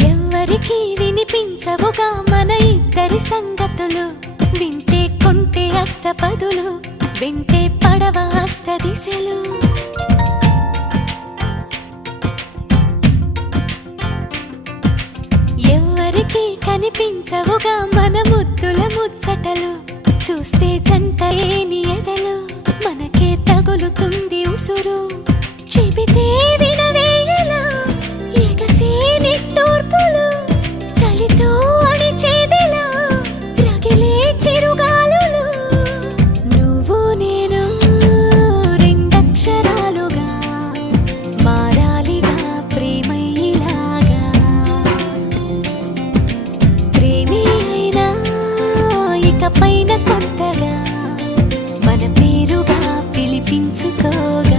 ఎవరికి వినిపించవుగా మన ఇద్దరి సంగతులు. వింటే కొంటే అష్టపదులు వింటే పడవ అష్ట దిశలు ఎవరికి కనిపించవుగా మన ముద్దుల ముచ్చటలు. చూస్తే జంట నటించుతావు